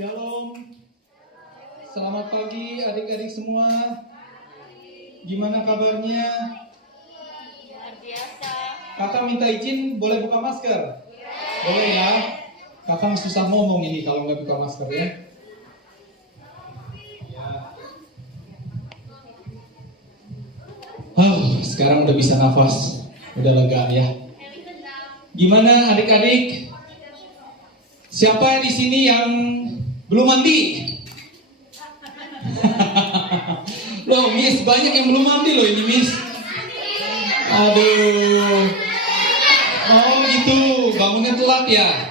Shalom. Selamat pagi adik-adik semua. Gimana kabarnya? Luar biasa. Kakak minta izin boleh buka masker? Boleh ya. Kakak susah ngomong ini kalau nggak buka masker ya. Sekarang udah bisa nafas. Udah lega ya. Gimana adik-adik? Siapa di sini yang belum mandi? Loh, Miss, banyak yang belum mandi loh ini, Miss. Aduh. Oh gitu, bangunnya telat ya.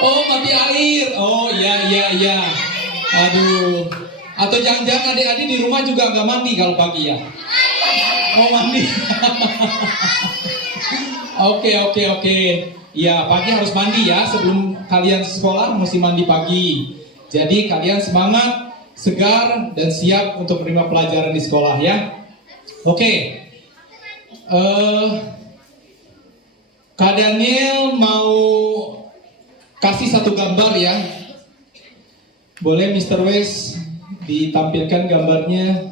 Oh, mati air. Oh, iya. Aduh. Atau jangan-jangan adik-adik di rumah juga nggak mandi kalau pagi ya? Oh, mandi. Oke. Ya, pagi harus mandi ya. Sebelum kalian sekolah mesti mandi pagi. Jadi kalian semangat, segar, dan siap untuk menerima pelajaran di sekolah ya. Oke. Kak Daniel mau kasih satu gambar ya. Boleh Mr. Wes ditampilkan gambarnya.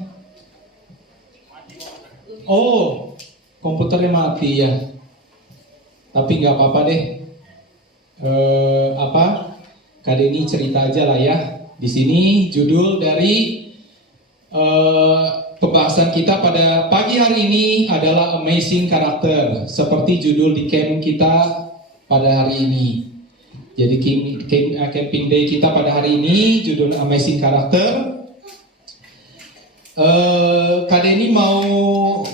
Oh, komputernya mati ya. Tapi nggak apa-apa deh. Kak Denny cerita aja lah ya. Di sini judul dari pembahasan kita pada pagi hari ini adalah Amazing Character. Seperti judul di camp kita pada hari ini. Jadi camping day kita pada hari ini judul Amazing Character. Kak Denny mau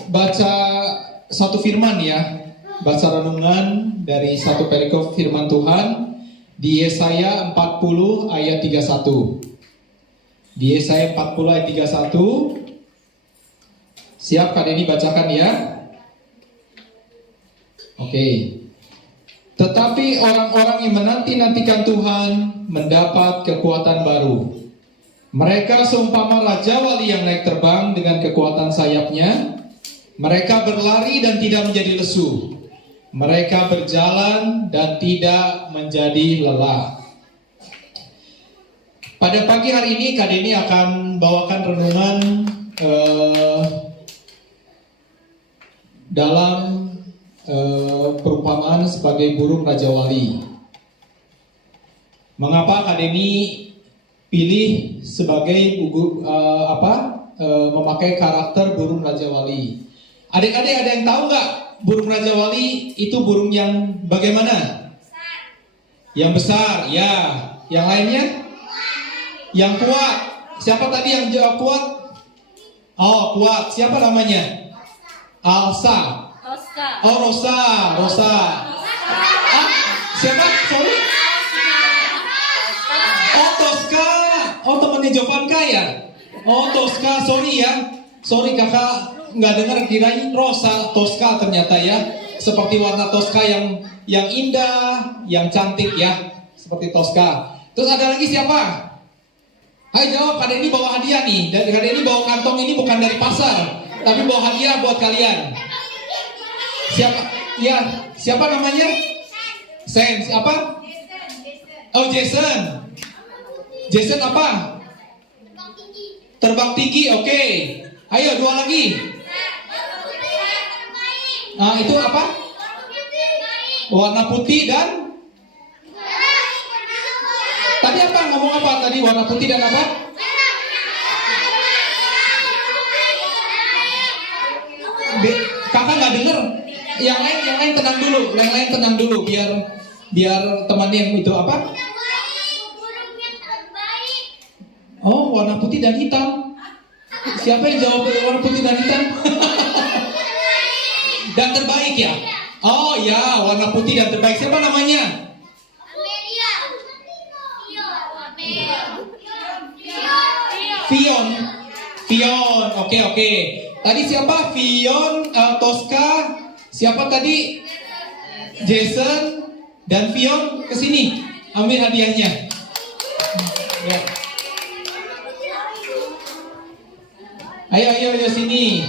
baca satu firman ya. Baca renungan dari satu perikop firman Tuhan di Yesaya 40 ayat 31. Di Yesaya 40 ayat 31. Siap Kak Denny bacakan ya. Oke. Tetapi orang-orang yang menanti-nantikan Tuhan mendapat kekuatan baru. Mereka seumpama raja wali yang naik terbang dengan kekuatan sayapnya. Mereka berlari dan tidak menjadi lesu. Mereka berjalan dan tidak menjadi lelah. Pada pagi hari ini Kak Denny akan bawakan renungan dalam perumpamaan sebagai burung Raja Wali. Mengapa Kak Denny pilih sebagai memakai karakter burung Raja Wali? Adik-adik ada yang tahu nggak burung Raja Wali itu burung yang bagaimana? Yang besar, ya. Yang lainnya? Yang kuat. Siapa tadi yang jawab kuat? Oh, kuat. Siapa namanya? Alsa. Rosa. Oh, Rosa. Ah, siapa? Sorry. Oh, Tosca. Oh, temannya Jovanka ya? Oh, Tosca. Sorry ya. Sorry kakak nggak dengar, kirain Rosa. Tosca ternyata ya. Seperti warna Tosca yang indah, yang cantik ya. Seperti Tosca. Terus ada lagi siapa? Hai jawab, Kak Denny bawa hadiah nih. Dan Kak Denny bawa kantong ini bukan dari pasar, tapi bawa hadiah buat kalian. Siapa? Ya, siapa namanya? Sen, siapa? Oh, Jason. Jason apa? Terbang tinggi, oke. Ayo, dua lagi. Nah, itu apa? Warna putih dan? Tadi apa? Ngomong apa tadi? Warna putih dan apa? Kakak nggak denger. Yang lain tenang dulu. Biar temannya yang itu apa? Oh, warna putih dan hitam. Siapa yang jawab warna putih dan hitam? Dan terbaik ya? Oh ya, warna putih dan terbaik. Siapa namanya? Vion. Oke. Tadi siapa? Vion, Tosca. Siapa tadi? Jason dan Vion kesini. Ambil hadiahnya. Ya. Ayo sini.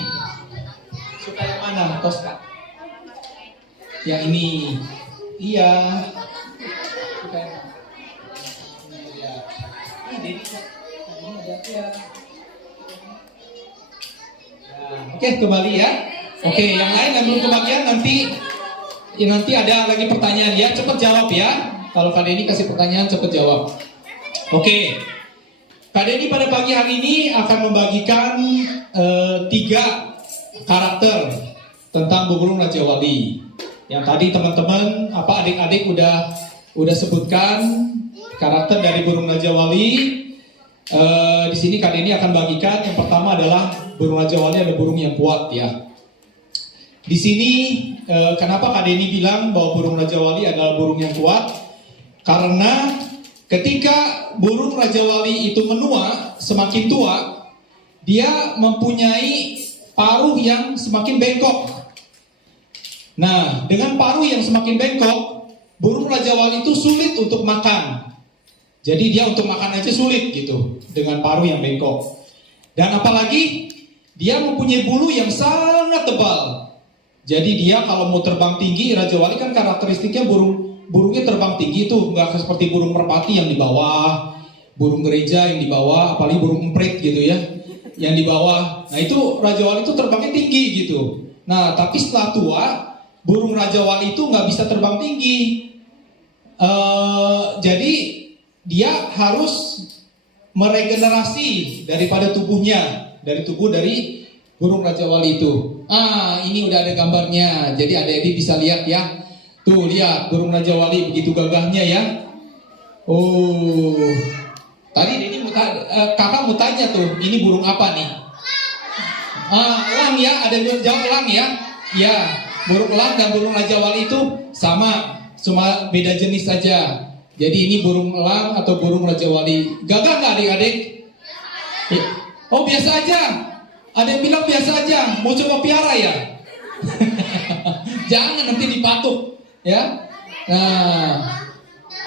Suka yang mana? Tosca. Yang ini. Iya. Ini Dedi. Ini ada ya. Oke, kembali ya. Oke, yang lain yang belum kebagian nanti ada lagi pertanyaan ya. Cepat jawab ya. Kalau Kak Denny kasih pertanyaan, cepat jawab. Oke. Kak Denny pada pagi hari ini akan membagikan 3 karakter tentang burung Raja Wali. Yang tadi teman-teman adik-adik udah sebutkan karakter dari burung Raja Wali. Di sini Kak Denny akan bagikan yang pertama adalah burung Raja Wali adalah burung yang kuat ya. Di sini kenapa Kak Denny bilang bahwa burung Raja Wali adalah burung yang kuat? Karena ketika burung Raja Wali itu menua, semakin tua, dia mempunyai paruh yang semakin bengkok. Nah, dengan paruh yang semakin bengkok, burung Raja Wali itu sulit untuk makan. Jadi dia untuk makan aja sulit gitu, dengan paruh yang bengkok. Dan apalagi, dia mempunyai bulu yang sangat tebal. Jadi dia kalau mau terbang tinggi, Raja Wali kan karakteristiknya burungnya terbang tinggi tuh, nggak seperti burung merpati yang di bawah, burung gereja yang di bawah, apalagi burung emprit gitu ya, yang di bawah. Nah itu Raja Wali itu terbangnya tinggi gitu. Nah tapi setelah tua, burung Raja Wali itu nggak bisa terbang tinggi. Jadi dia harus meregenerasi daripada tubuhnya, dari burung Raja Wali itu. Ini udah ada gambarnya, jadi adik-adik bisa lihat ya. Tuh lihat burung Raja Wali begitu gagahnya ya. Oh, tadi Dedi kakak mau tanya tuh, ini burung apa nih? Elang ya, ada yang jawab elang ya? Ya, burung elang dan burung Raja Wali itu sama, cuma beda jenis saja. Jadi ini burung elang atau burung Raja Wali. Gagah nggak adik-adik? Ya. Oh biasa aja. Ada yang bilang biasa aja. Mau coba piara ya? Jangan nanti dipatuk. Ya, nah,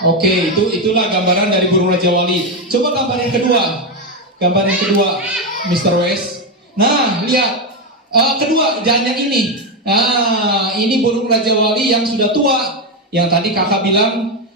oke, itulah gambaran dari burung Raja Wali. Coba gambar yang kedua, Mr. West. Nah, lihat, kedua, jangan yang ini. Nah, ini burung Raja Wali yang sudah tua. Yang tadi kakak bilang,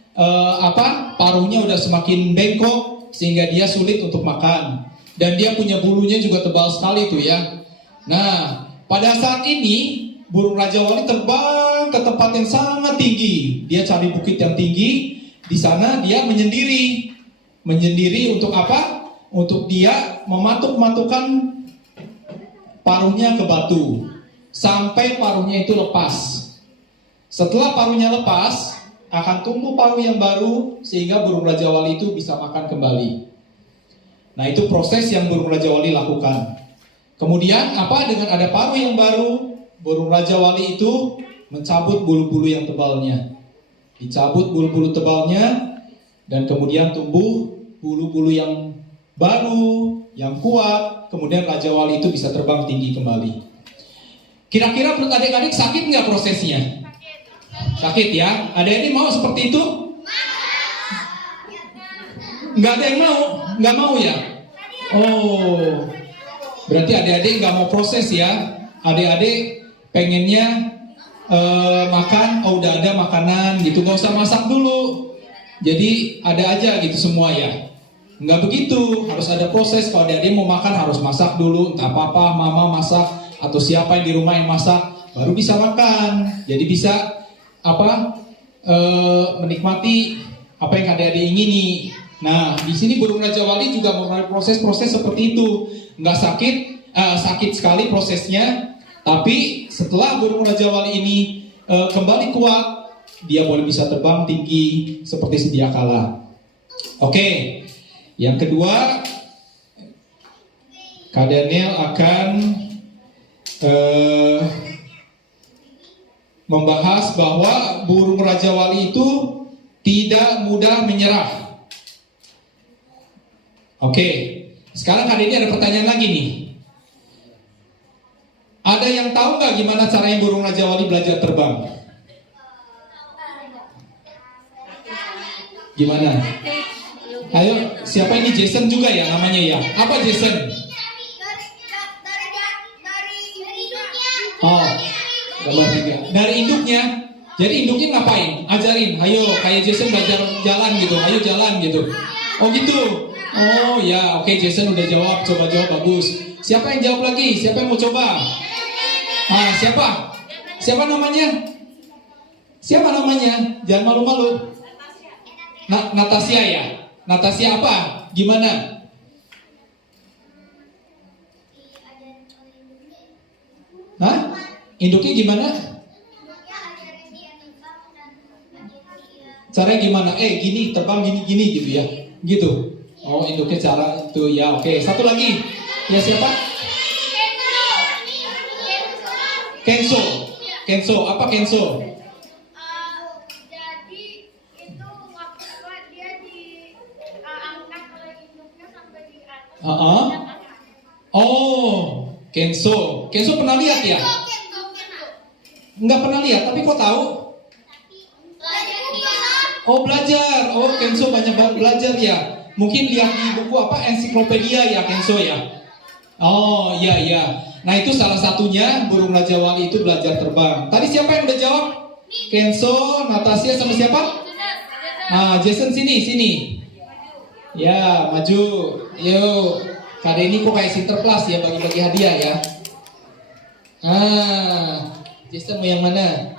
paruhnya udah semakin bengkok sehingga dia sulit untuk makan. Dan dia punya bulunya juga tebal sekali tuh ya. Nah, pada saat ini burung Raja Wali terbang ke tempat yang sangat tinggi. Dia cari bukit yang tinggi. Di sana dia menyendiri. Menyendiri untuk apa? Untuk dia mematuk-matukan paruhnya ke batu sampai paruhnya itu lepas. Setelah paruhnya lepas, akan tumbuh paruh yang baru sehingga burung Raja Wali itu bisa makan kembali. Nah, itu proses yang burung Raja Wali lakukan. Kemudian dengan ada paruh yang baru, burung Raja Wali itu mencabut bulu-bulu yang tebalnya. Dicabut bulu-bulu tebalnya dan kemudian tumbuh bulu-bulu yang baru, yang kuat. Kemudian Raja Wali itu bisa terbang tinggi kembali. Kira-kira menurut adik-adik sakit nggak prosesnya? Sakit ya? Adik-adik mau seperti itu? Nggak ada yang mau? Nggak mau ya? Oh, berarti adik-adik nggak mau proses ya? Adik-adik pengennya makan, udah ada makanan gitu, gak usah masak dulu. Jadi ada aja gitu semua ya. Nggak begitu, harus ada proses. Kalau adik-adik mau makan harus masak dulu. Entah papa, mama masak, atau siapa yang di rumah yang masak, baru bisa makan. Jadi bisa menikmati apa yang adik-adik ingini. Nah, di sini burung Raja Wali juga melalui proses-proses seperti itu. Nggak sakit sekali prosesnya. Tapi setelah burung Raja Wali ini kembali kuat, dia boleh bisa terbang tinggi seperti sedia kala. Oke, yang kedua, Kak Daniel akan membahas bahwa burung Raja Wali itu tidak mudah menyerah. Oke, sekarang kali ini ada pertanyaan lagi nih. Ada yang tahu nggak gimana caranya burung Raja Wali belajar terbang? Gimana? Ayo, siapa ini? Jason juga ya namanya ya? Apa Jason? Oh, gambar tiga. Dari induknya? Jadi induknya ngapain? Ajarin, ayo kayak Jason belajar jalan gitu, ayo jalan gitu. Oh gitu. Oh ya, oke Jason udah jawab, coba jawab bagus. Siapa yang jawab lagi? Siapa yang mau coba? Ah, siapa? Siapa namanya? Siapa namanya? Jangan malu-malu. Natasha ya? Natasha apa? Gimana? Hah? Induknya gimana? Caranya gimana? Gini, terbang gini gitu ya. Gitu. Oh, induknya cara itu ya. Oke, satu lagi. Ya siapa? Kenzo. Kenzo, apa Kenzo? Jadi itu waktu dia diangkat oleh induknya sampai di atas. Oh, Kenzo. Kenzo pernah lihat ya? Enggak pernah lihat, tapi kok tahu? Oh, belajar. Oh, Kenzo banyak belajar ya. Mungkin lihat di buku apa ensiklopedia ya Kenzo ya. Oh, iya iya. Nah, itu salah satunya burung Raja Wali itu belajar terbang. Tadi siapa yang udah jawab? Kenzo, Natasha sama siapa? Jason sini. Ya, maju. Yuk. Kali ini kok kayak Sinterklas ya, bagi-bagi hadiah ya. Jason mau yang mana?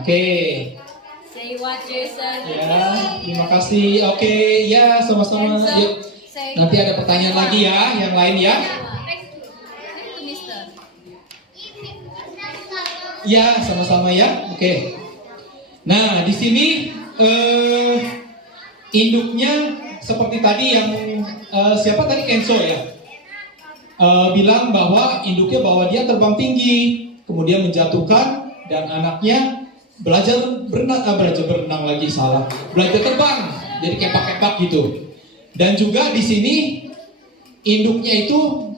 Oke. Say what, Jason? Ya, terima kasih. Oke, ya sama-sama. Yuk. Nanti ada pertanyaan lagi ya, yang lain ya. Ya, sama-sama ya. Oke. Nah, di sini induknya seperti tadi yang siapa tadi Kenzo ya, bilang bahwa induknya bahwa dia terbang tinggi, kemudian menjatuhkan dan anaknya belajar berenang lagi salah, belajar terbang, jadi kepak-kepak gitu. Dan juga di sini induknya itu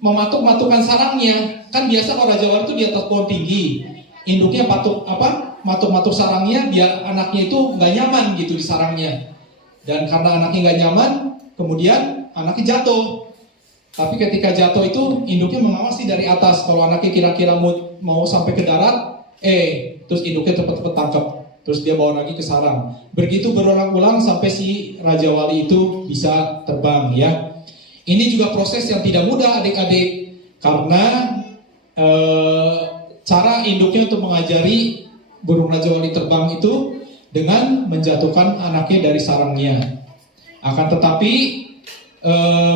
mematuk-matukan sarangnya. Kan biasa kalau Raja Wali itu di atas pohon tinggi, induknya matuk-matuk sarangnya biar anaknya itu nggak nyaman gitu di sarangnya. Dan karena anaknya nggak nyaman, kemudian anaknya jatuh. Tapi ketika jatuh itu induknya mengawasi dari atas. Kalau anaknya kira-kira mau sampai ke darat, terus induknya cepat-cepat tangkap. Terus dia bawa lagi ke sarang. Begitu berulang-ulang sampai si Raja Wali itu bisa terbang ya. Ini juga proses yang tidak mudah adik-adik, karena cara induknya untuk mengajari burung Raja Wali terbang itu dengan menjatuhkan anaknya dari sarangnya. Akan tetapi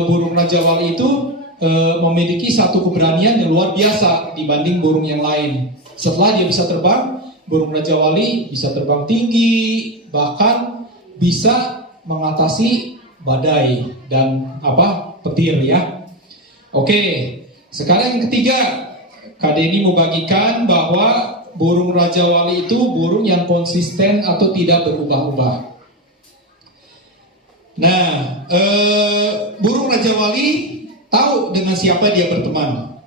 burung Raja Wali itu memiliki satu keberanian yang luar biasa dibanding burung yang lain. Setelah dia bisa terbang, burung Raja Wali bisa terbang tinggi, bahkan bisa mengatasi badai dan petir ya. Oke, sekarang yang ketiga, Kak Denny mau bagikan bahwa burung Raja Wali itu burung yang konsisten atau tidak berubah-ubah. Nah, burung Raja Wali tahu dengan siapa dia berteman.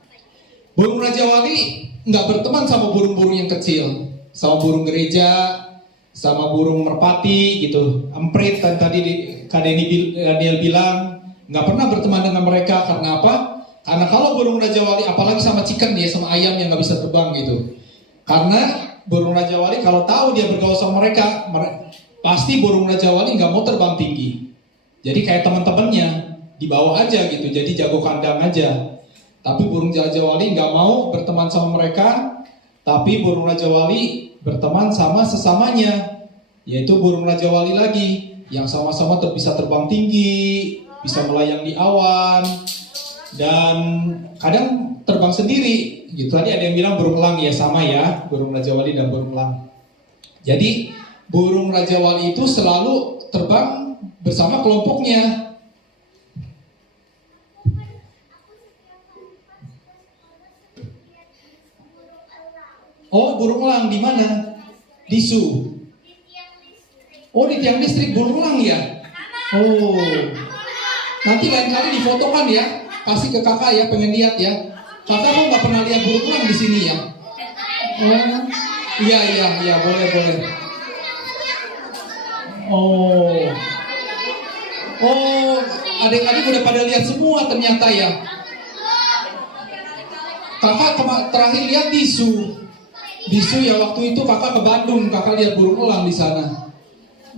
Burung Raja Wali nggak berteman sama burung-burung yang kecil, sama burung gereja, sama burung merpati gitu, emprit tadi Kak Daniel bilang nggak pernah berteman dengan mereka. Karena apa? Karena kalau burung Raja Wali, apalagi sama chicken dia, sama ayam yang nggak bisa terbang gitu. Karena burung Raja Wali kalau tahu dia bergaul sama mereka, pasti burung Raja Wali nggak mau terbang tinggi. Jadi kayak teman-temannya di bawah aja gitu, jadi jago kandang aja. Tapi burung Raja Wali nggak mau berteman sama mereka, tapi burung Raja Wali berteman sama sesamanya, yaitu burung Raja Wali lagi, yang sama-sama bisa terbang tinggi, bisa melayang di awan, dan kadang terbang sendiri gitu. Tadi ada yang bilang burung elang ya, sama ya, burung Raja Wali dan burung elang. Jadi burung Raja Wali itu selalu terbang bersama kelompoknya. Oh, burung elang di mana? Di zoo. Oh, di tiang listrik burung elang ya? Oh. Nanti lain kali difotokan ya. Kasih ke kakak ya, pengen lihat ya. Kakak kok nggak pernah lihat burung elang di sini ya? Oh, iya, boleh. Oh, adik-adik udah pada lihat semua ternyata ya. Kakak terakhir lihat di zoo. Bisu ya, waktu itu kakak ke Bandung, kakak lihat burung elang di sana.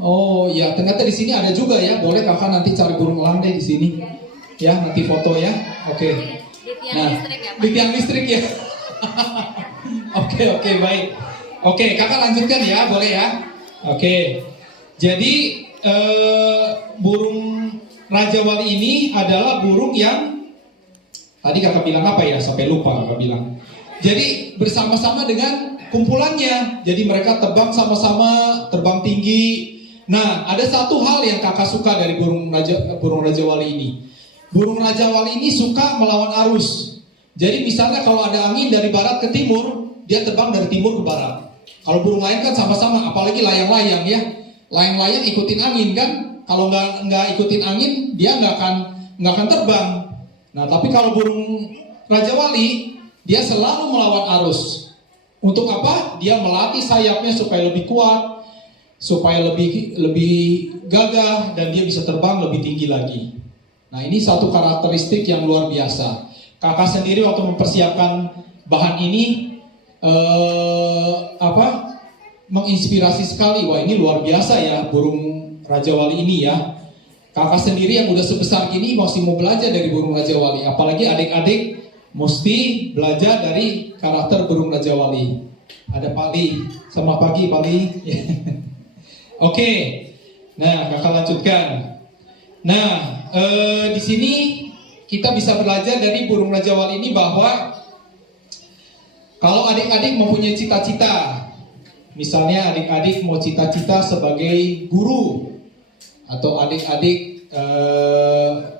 Oh ya, ternyata di sini ada juga ya. Boleh kakak nanti cari burung elang deh di sini. Ya, nanti foto ya. Oke. Nah, di tiang listrik ya. Oke, baik. Oke, kakak lanjutkan ya, boleh ya. Oke. Jadi burung Raja Wali ini adalah burung yang tadi kakak bilang apa ya? Sampai lupa kakak bilang. Jadi bersama-sama dengan kumpulannya. Jadi mereka terbang sama-sama, terbang tinggi. Nah, ada satu hal yang kakak suka dari burung Raja Wali ini. Burung Raja Wali ini suka melawan arus. Jadi misalnya kalau ada angin dari barat ke timur, dia terbang dari timur ke barat. Kalau burung lain kan sama-sama, apalagi layang-layang ya. Layang-layang ikutin angin kan. Kalau nggak ikutin angin, dia nggak akan terbang. Nah, tapi kalau burung Raja Wali, dia selalu melawan arus. Untuk apa? Dia melatih sayapnya supaya lebih kuat, supaya lebih gagah, dan dia bisa terbang lebih tinggi lagi. Nah, ini satu karakteristik yang luar biasa. Kakak sendiri waktu mempersiapkan bahan ini menginspirasi sekali. Wah, ini luar biasa ya burung Raja Wali ini ya. Kakak sendiri yang udah sebesar ini masih mau belajar dari burung Raja Wali. Apalagi adik-adik mesti belajar dari karakter burung Raja Wali. Ada Pak Li. Selamat pagi Pak Li. Oke. Nah, kakak lanjutkan. Nah, di sini kita bisa belajar dari burung Raja Wali ini bahwa kalau adik-adik mempunyai cita-cita, misalnya adik-adik mau cita-cita sebagai guru, atau adik-adik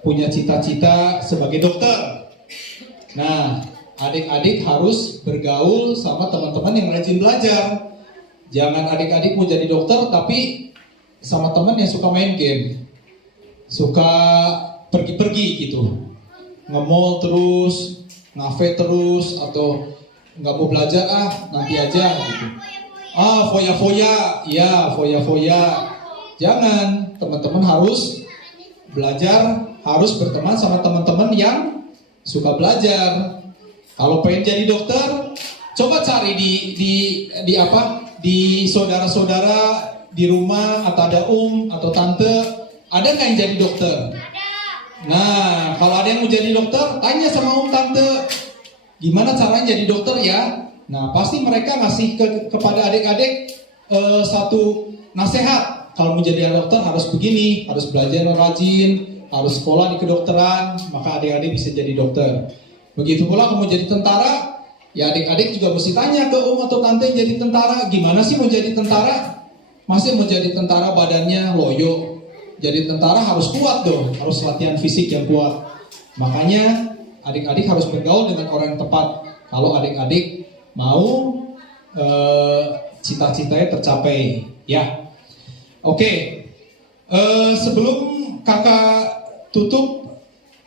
punya cita-cita sebagai dokter. Nah, adik-adik harus bergaul sama teman-teman yang rajin belajar. Jangan adik-adik mau jadi dokter tapi sama teman yang suka main game, suka pergi-pergi gitu, nge-mall terus, ngafe terus, atau nggak mau belajar, nanti aja gitu. Foya-foya, ya foya-foya. Jangan, teman-teman harus belajar, harus berteman sama teman-teman yang suka belajar. Kalau pengen jadi dokter, coba cari di saudara-saudara di rumah, atau ada atau tante, ada nggak yang jadi dokter? Nah, kalau ada yang mau jadi dokter, tanya sama tante, gimana caranya jadi dokter ya? Nah, pasti mereka ngasih kepada adik-adik satu nasihat. Kalau mau jadi dokter harus begini, harus belajar rajin, harus sekolah di kedokteran, maka adik-adik bisa jadi dokter. Begitu pula kalau mau jadi tentara, ya adik-adik juga mesti tanya ke atau tante yang jadi tentara, gimana sih mau jadi tentara? Masih mau jadi tentara badannya loyo. Jadi tentara harus kuat dong, harus latihan fisik yang kuat. Makanya adik-adik harus bergaul dengan orang yang tepat. Kalau adik-adik mau cita-citanya tercapai, ya. Oke. Sebelum kakak tutup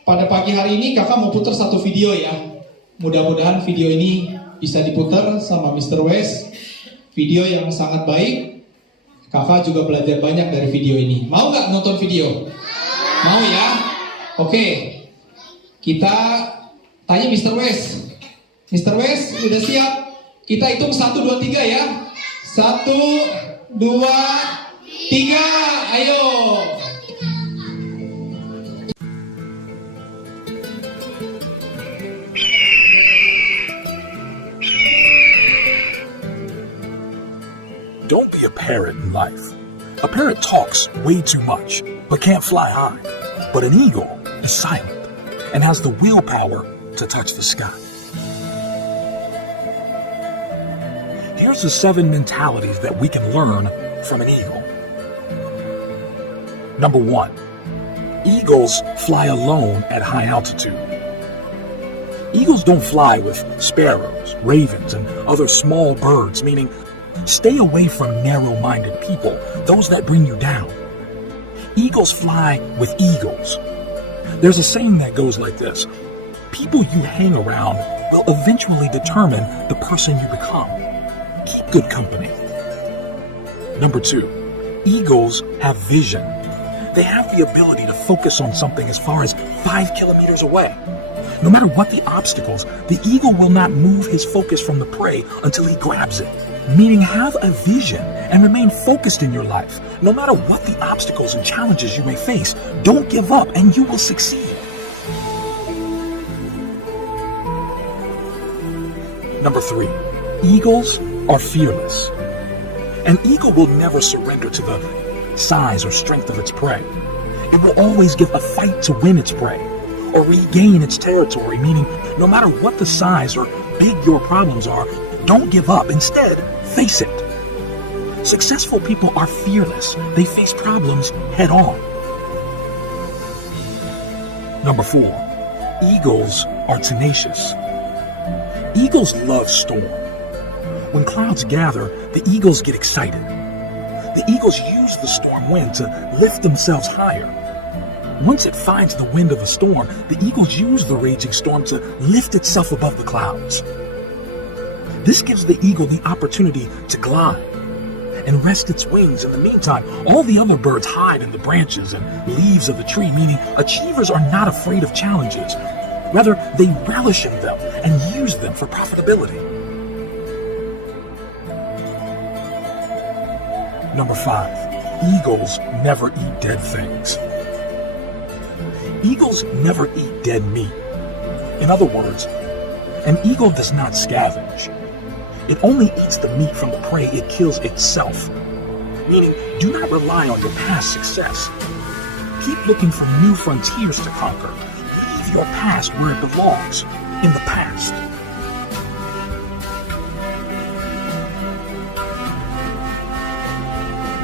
pada pagi hari ini, kakak mau putar satu video ya. Mudah-mudahan video ini bisa diputar sama Mr. West. Video yang sangat baik. Kakak juga belajar banyak dari video ini. Mau nggak nonton video? Mau ya? Oke. Kita tanya Mr. West. Mr. West, udah siap? Kita hitung 1, 2, 3 ya. 1, 2, 3. Ayo. Don't be a parrot in life. A parrot talks way too much, but can't fly high. But an eagle is silent and has the willpower to touch the sky. Here's the 7 mentalities that we can learn from an eagle. Number 1, eagles fly alone at high altitude. Eagles don't fly with sparrows, ravens, and other small birds, meaning stay away from narrow-minded people, those that bring you down. Eagles fly with eagles. There's a saying that goes like this: people you hang around will eventually determine the person you become. Keep good company. Number 2, eagles have vision. They have the ability to focus on something as far as 5 kilometers away. No matter what the obstacles, the eagle will not move his focus from the prey until he grabs it. Meaning, have a vision and remain focused in your life. No matter what the obstacles and challenges you may face, don't give up and you will succeed. Number 3, eagles are fearless. An eagle will never surrender to the size or strength of its prey. It will always give a fight to win its prey or regain its territory, meaning no matter what the size or big your problems are, don't give up. Instead, face it. Successful people are fearless. They face problems head on. Number 4, eagles are tenacious. Eagles love storm. When clouds gather, the eagles get excited. The eagles use the storm wind to lift themselves higher. Once it finds the wind of a storm, the eagles use the raging storm to lift itself above the clouds. This gives the eagle the opportunity to glide and rest its wings. In the meantime, all the other birds hide in the branches and leaves of the tree, meaning achievers are not afraid of challenges. Rather, they relish in them and use them for profitability. Number 5, eagles never eat dead things. Eagles never eat dead meat. In other words, an eagle does not scavenge. It only eats the meat from the prey it kills itself. Meaning, do not rely on your past success. Keep looking for new frontiers to conquer. Leave your past where it belongs, in the past.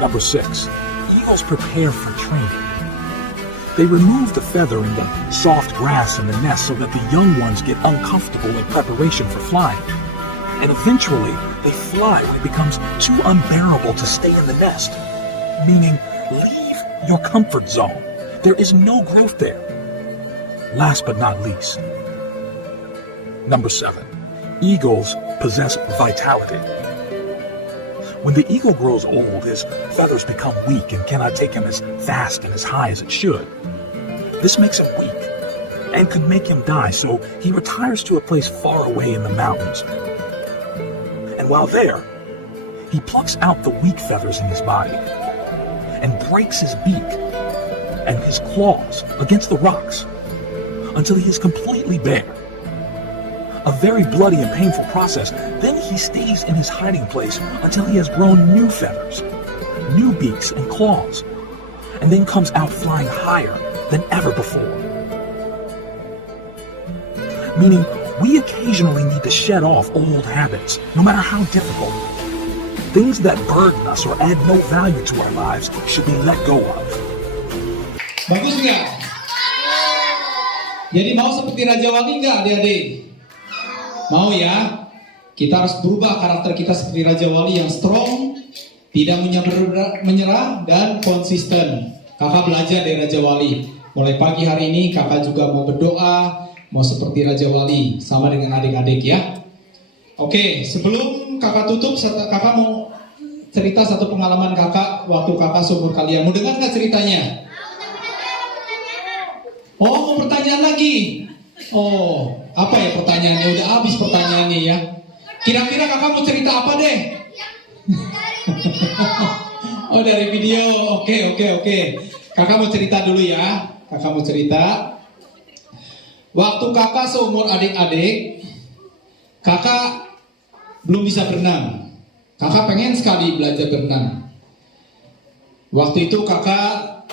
Number 6, eagles prepare for training. They remove the feather and the soft grass in the nest so that the young ones get uncomfortable in preparation for flying. And eventually, they fly when it becomes too unbearable to stay in the nest. Meaning, leave your comfort zone. There is no growth there. Last but not least, number 7, eagles possess vitality. When the eagle grows old, his feathers become weak and cannot take him as fast and as high as it should. This makes him weak and could make him die, so he retires to a place far away in the mountains. And while there, he plucks out the weak feathers in his body and breaks his beak and his claws against the rocks until he is completely bare. A very bloody and painful process. Then he stays in his hiding place until he has grown new feathers, new beaks and claws, and then comes out flying higher than ever before. Meaning, we occasionally need to shed off old habits, no matter how difficult. Things that burden us or add no value to our lives should be let go of. Bagus nggak? Jadi mau seperti Raja Wali nggak adik-adik? Mau ya? Kita harus berubah karakter kita seperti Raja Wali yang strong, tidak menyerah, dan konsisten. Kakak belajar dari Raja Wali. Mulai pagi hari ini kakak juga mau berdoa, mau seperti Raja Wali, sama dengan adik-adik ya. Oke, sebelum kakak tutup, kakak mau cerita satu pengalaman kakak waktu kakak seumur kalian. Mau dengar nggak ceritanya? Oh, mau pertanyaan lagi? Oh, apa ya pertanyaannya? Udah habis pertanyaannya ya. Kira-kira kakak mau cerita apa deh? Oh, dari video. Oke. Kakak mau cerita dulu ya. Kakak mau cerita. Waktu kakak seumur adik-adik, kakak belum bisa berenang. Kakak pengen sekali belajar berenang. Waktu itu kakak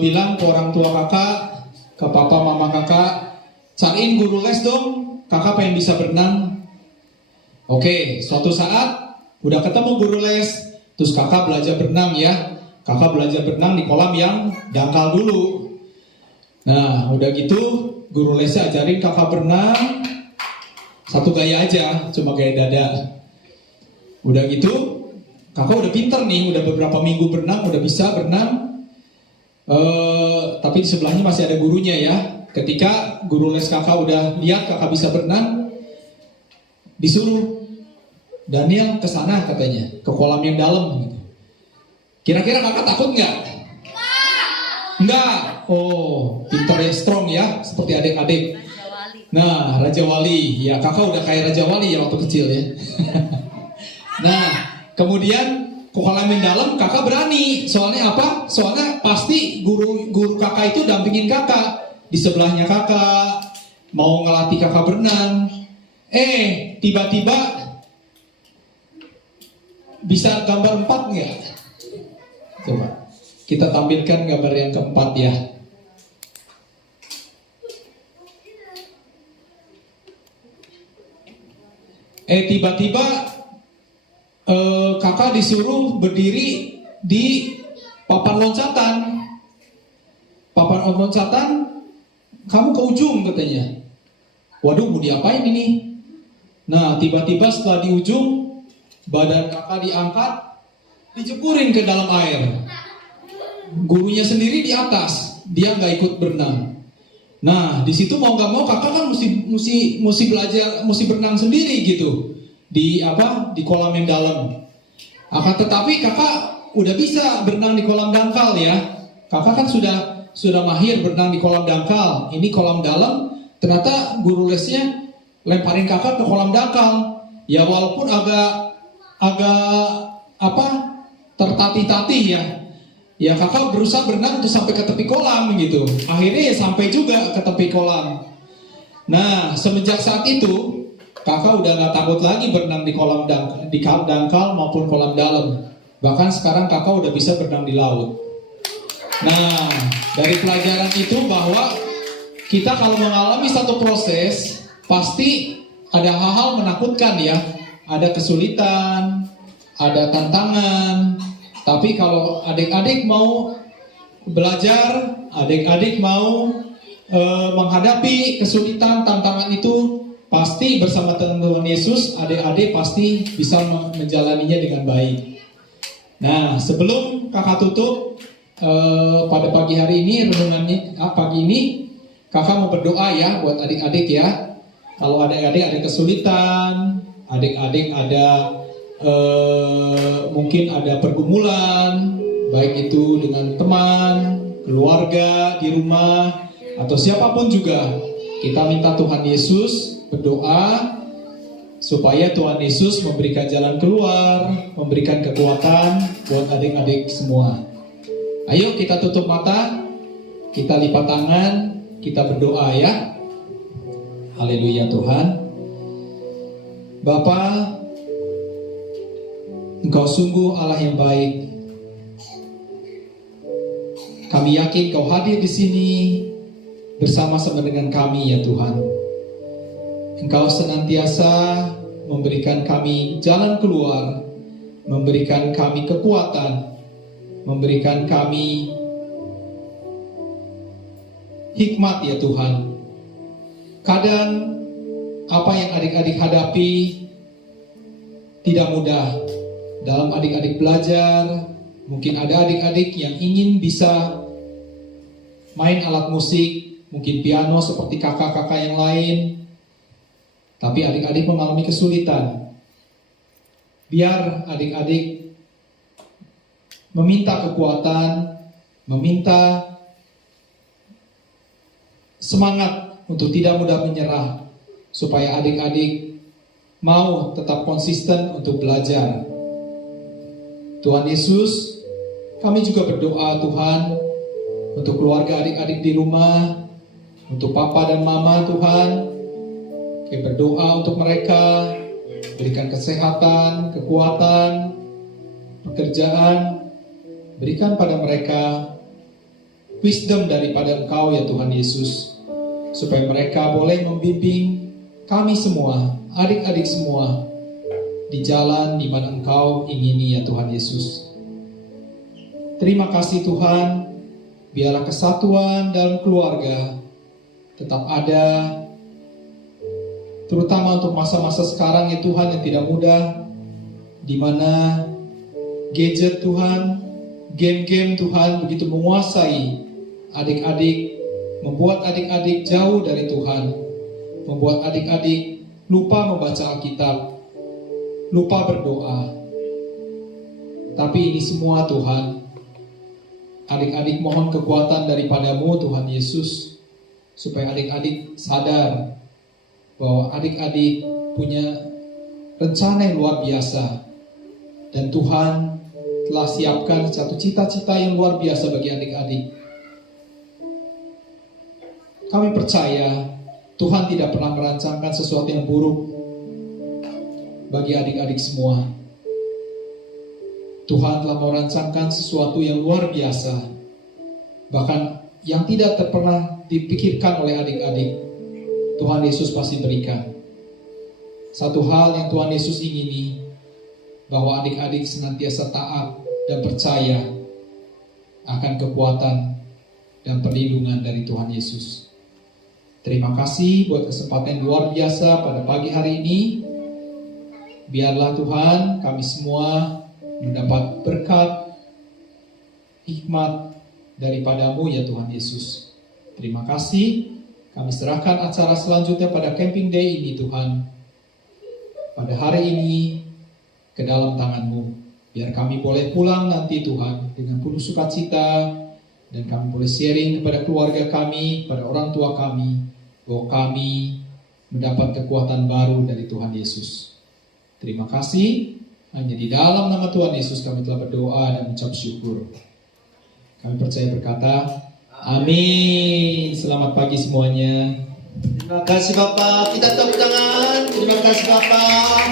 bilang ke orang tua kakak, ke papa mama kakak, cariin guru les dong, kakak pengen bisa berenang. Oke, suatu saat udah ketemu guru les, terus kakak belajar berenang ya. Kakak belajar berenang di kolam yang dangkal dulu. Nah, udah gitu guru lesnya ajarin kakak berenang satu gaya aja, cuma gaya dada. Udah gitu kakak udah pinter nih, udah beberapa minggu berenang, udah bisa berenang. Tapi di sebelahnya masih ada gurunya ya. Ketika guru les kakak udah lihat kakak bisa berenang, disuruh Daniel ke sana katanya, ke kolam yang dalam gitu. Kira-kira kakak takut nggak? Enggak. Oh, pinter ya, strong ya, seperti adik-adik. Nah, Raja Wali, ya kakak udah kayak Raja Wali ya waktu kecil ya. Nah, kemudian kolam yang dalam kakak berani, soalnya apa? Soalnya pasti guru kakak itu dampingin kakak, di sebelahnya kakak, mau ngelatih kakak berenang. Tiba-tiba bisa gambar 4 nggak? Coba kita tampilkan gambar yang keempat ya. Tiba-tiba kakak disuruh berdiri di papan loncatan. Papan loncatan, kamu ke ujung katanya. Waduh, mau diapain ini? Nah, tiba-tiba setelah di ujung, badan kakak diangkat, dijeburin ke dalam air. Gurunya sendiri di atas, dia nggak ikut berenang. Nah, di situ mau nggak mau kakak kan mesti belajar, mesti berenang sendiri gitu di kolam yang dalam. Akan tetapi kakak udah bisa berenang di kolam dangkal ya. Kakak kan sudah mahir berenang di kolam dangkal. Ini kolam dalam, ternyata guru lesnya lemparin kakak ke kolam dangkal. Ya walaupun agak tertatih-tatih ya. Ya kakak berusaha berenang untuk sampai ke tepi kolam gitu. Akhirnya ya sampai juga ke tepi kolam. Nah, semenjak saat itu kakak udah gak takut lagi berenang di kolam dangkal maupun kolam dalam. Bahkan sekarang kakak udah bisa berenang di laut. Nah, dari pelajaran itu bahwa kita kalau mengalami satu proses pasti ada hal-hal menakutkan ya. Ada kesulitan, ada tantangan. Tapi kalau adik-adik mau belajar, adik-adik mau menghadapi kesulitan, tantangan itu, pasti bersama Tuhan Yesus, adik-adik pasti bisa menjalaninya dengan baik. Nah, sebelum kakak tutup pada pagi hari ini, renungannya pagi ini, kakak mau berdoa ya buat adik-adik ya. Kalau adik-adik ada kesulitan, adik-adik ada mungkin ada pergumulan, baik itu dengan teman, keluarga, di rumah, atau siapapun juga, kita minta Tuhan Yesus berdoa supaya Tuhan Yesus memberikan jalan keluar, memberikan kekuatan buat adik-adik semua. Ayo kita tutup mata, kita lipat tangan, kita berdoa ya. Haleluya Tuhan. Bapa, Engkau sungguh Allah yang baik. Kami yakin Kau hadir di sini bersama-sama dengan kami ya Tuhan. Engkau senantiasa memberikan kami jalan keluar, memberikan kami kekuatan, memberikan kami hikmat ya Tuhan. Kadang apa yang adik-adik hadapi tidak mudah. Dalam adik-adik belajar, mungkin ada adik-adik yang ingin bisa main alat musik, mungkin piano seperti kakak-kakak yang lain, tapi adik-adik mengalami kesulitan. Biar adik-adik meminta kekuatan, meminta semangat untuk tidak mudah menyerah, supaya adik-adik mau tetap konsisten untuk belajar. Tuhan Yesus, kami juga berdoa Tuhan untuk keluarga adik-adik di rumah, untuk papa dan mama Tuhan. Kami berdoa untuk mereka, berikan kesehatan, kekuatan, pekerjaan, berikan pada mereka wisdom daripada Engkau ya Tuhan Yesus, supaya mereka boleh membimbing kami semua, adik-adik semua, di jalan di mana Engkau ingini ya Tuhan Yesus. Terima kasih Tuhan, biarlah kesatuan dalam keluarga tetap ada, terutama untuk masa-masa sekarang ya Tuhan yang tidak mudah, di mana gadget Tuhan, game-game Tuhan begitu menguasai adik-adik, membuat adik-adik jauh dari Tuhan, membuat adik-adik lupa membaca Alkitab, lupa berdoa. Tapi ini semua Tuhan, adik-adik mohon kekuatan daripada-Mu Tuhan Yesus, supaya adik-adik sadar bahwa adik-adik punya rencana yang luar biasa. Dan Tuhan telah siapkan satu cita-cita yang luar biasa bagi adik-adik. Kami percaya Tuhan tidak pernah merancangkan sesuatu yang buruk bagi adik-adik semua. Tuhan telah merancangkan sesuatu yang luar biasa, bahkan yang tidak pernah dipikirkan oleh adik-adik. Tuhan Yesus pasti berikan. Satu hal yang Tuhan Yesus ingini, bahwa adik-adik senantiasa taat dan percaya akan kekuatan dan perlindungan dari Tuhan Yesus. Terima kasih buat kesempatan yang luar biasa pada pagi hari ini. Biarlah Tuhan kami semua mendapat berkat, hikmat daripada-Mu ya Tuhan Yesus. Terima kasih. Kami serahkan acara selanjutnya pada camping day ini Tuhan. Pada hari ini ke dalam tangan-Mu. Biar kami boleh pulang nanti Tuhan dengan penuh sukacita. Dan kami boleh sharing kepada keluarga kami, pada orang tua kami, bahwa kami mendapat kekuatan baru dari Tuhan Yesus. Terima kasih. Hanya di dalam nama Tuhan Yesus kami telah berdoa dan mengucap syukur. Kami percaya berkata, amin. Selamat pagi semuanya. Terima kasih Bapak. Kita tepuk tangan. Terima kasih Bapak.